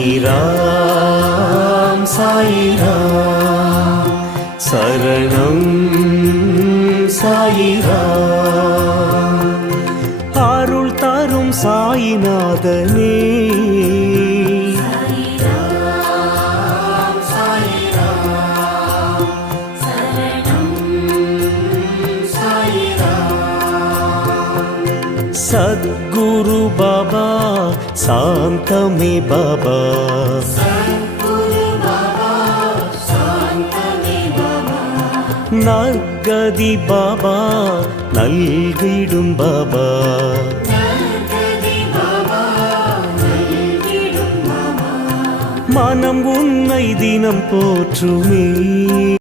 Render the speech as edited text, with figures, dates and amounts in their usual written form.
சாயிராம் சாயிராம் சரணம் சாயிராம் அருள் தரும் சாயிநாதனே सद्गुरु बाबा शांतमे बाबा नर्गदि बाबा नल्गिडुम बाबा मनम उन्नै दिनम पोற்றுமே